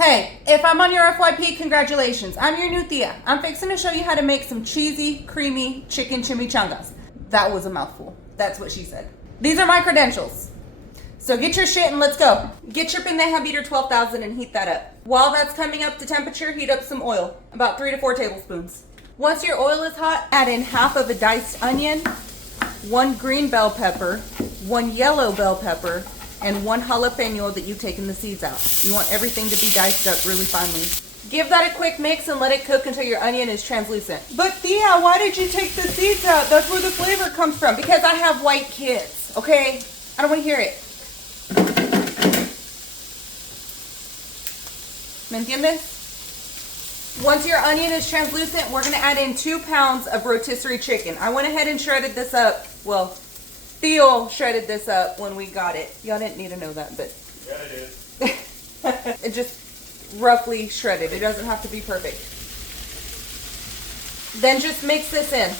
Hey, if I'm on your FYP, congratulations. I'm your new Tia. I'm fixing to show you how to make some cheesy, creamy chicken chimichangas. That was a mouthful. That's what she said. These are my credentials. So get your shit and let's go. Get your pendeja beater 12,000 and heat that up. While that's coming up to temperature, heat up some oil, about 3 to 4 tablespoons. Once your oil is hot, add in half of a diced onion, 1 green bell pepper, 1 yellow bell pepper, and 1 jalapeño that you've taken the seeds out. You want everything to be diced up really finely. Give that a quick mix and let it cook until your onion is translucent. But Tia, why did you take the seeds out? That's where the flavor comes from. Because I have white kids, okay? I don't want to hear it. ¿Me entiendes? Once your onion is translucent, we're going to add in 2 pounds of rotisserie chicken. I went ahead and shredded this up. Well, Theo shredded this up when we got it. Y'all didn't need to know that, but... Yeah, it is. It just roughly shredded. It doesn't have to be perfect. Then just mix this in.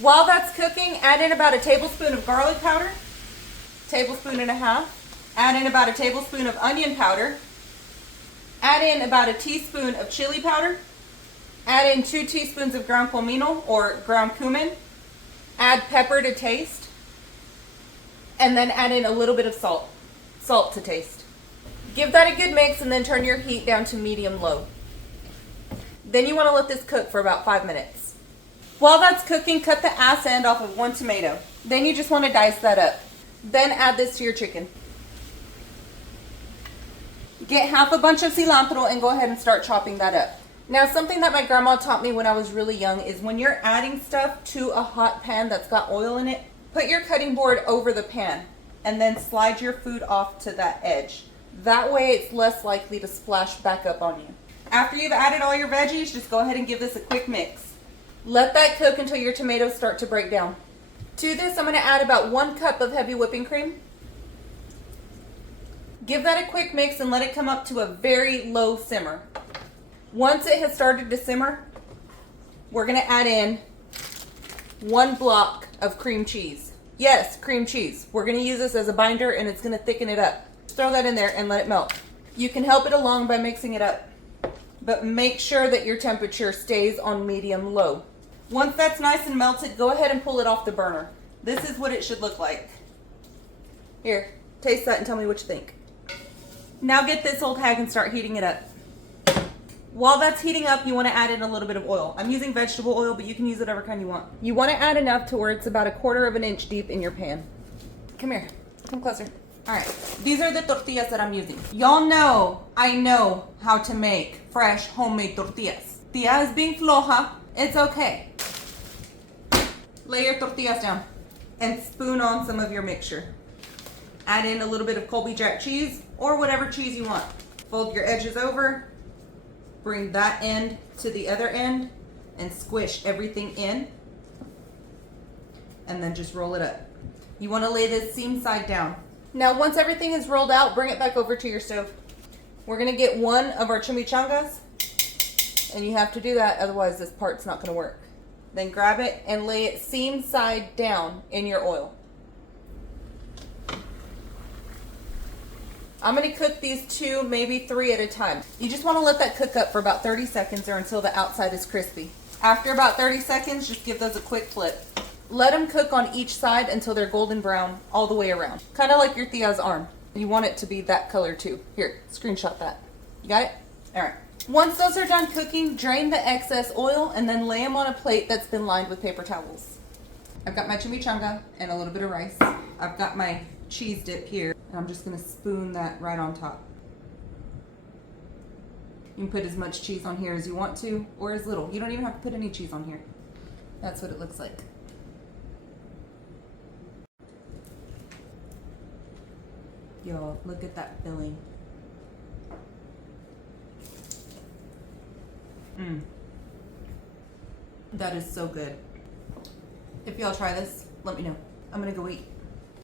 While that's cooking, add in about a tablespoon of garlic powder, tablespoon and a half. Add in about a tablespoon of onion powder. Add in about a teaspoon of chili powder. Add in 2 teaspoons of ground comino or ground cumin. Add pepper to taste. And then add in a little bit of salt. Salt to taste. Give that a good mix and then turn your heat down to medium-low. Then you want to let this cook for about 5 minutes. While that's cooking, cut the ass end off of 1 tomato. Then you just want to dice that up. Then add this to your chicken. Get half a bunch of cilantro and go ahead and start chopping that up. Now, something that my grandma taught me when I was really young is when you're adding stuff to a hot pan that's got oil in it, put your cutting board over the pan and then slide your food off to that edge. That way it's less likely to splash back up on you. After you've added all your veggies, just go ahead and give this a quick mix. Let that cook until your tomatoes start to break down. To this, I'm going to add about 1 cup of heavy whipping cream. Give that a quick mix and let it come up to a very low simmer. Once it has started to simmer, we're going to add in 1 block of cream cheese. Yes, cream cheese. We're going to use this as a binder and it's going to thicken it up. Throw that in there and let it melt. You can help it along by mixing it up, but make sure that your temperature stays on medium-low. Once that's nice and melted, go ahead and pull it off the burner. This is what it should look like. Here, taste that and tell me what you think. Now get this old hag and start heating it up. While that's heating up, you want to add in a little bit of oil. I'm using vegetable oil, but you can use whatever kind you want. You want to add enough to where it's about 1/4 of an inch deep in your pan. Come here. Come closer. All right. These are the tortillas that I'm using. Y'all know I know how to make fresh homemade tortillas. Tia is being floja. It's okay. Lay your tortillas down and spoon on some of your mixture. Add in a little bit of Colby Jack cheese or whatever cheese you want. Fold your edges over. Bring that end to the other end and squish everything in. And then just roll it up. You want to lay this seam side down. Now once everything is rolled out, bring it back over to your stove. We're going to get 1 of our chimichangas. And you have to do that, otherwise this part's not going to work. Then grab it and lay it seam side down in your oil. I'm going to cook these 2, maybe 3 at a time. You just want to let that cook up for about 30 seconds or until the outside is crispy. After about 30 seconds, just give those a quick flip. Let them cook on each side until they're golden brown all the way around. Kind of like your Tia's arm. You want it to be that color too. Here, screenshot that. You got it? All right. Once those are done cooking, drain the excess oil and then lay them on a plate that's been lined with paper towels. I've got my chimichanga and a little bit of rice. I've got my cheese dip here. And I'm just going to spoon that right on top. You can put as much cheese on here as you want to, or as little. You don't even have to put any cheese on here. That's what it looks like. Yo, look at that filling. That is so good. If y'all try this, let me know. I'm going to go eat.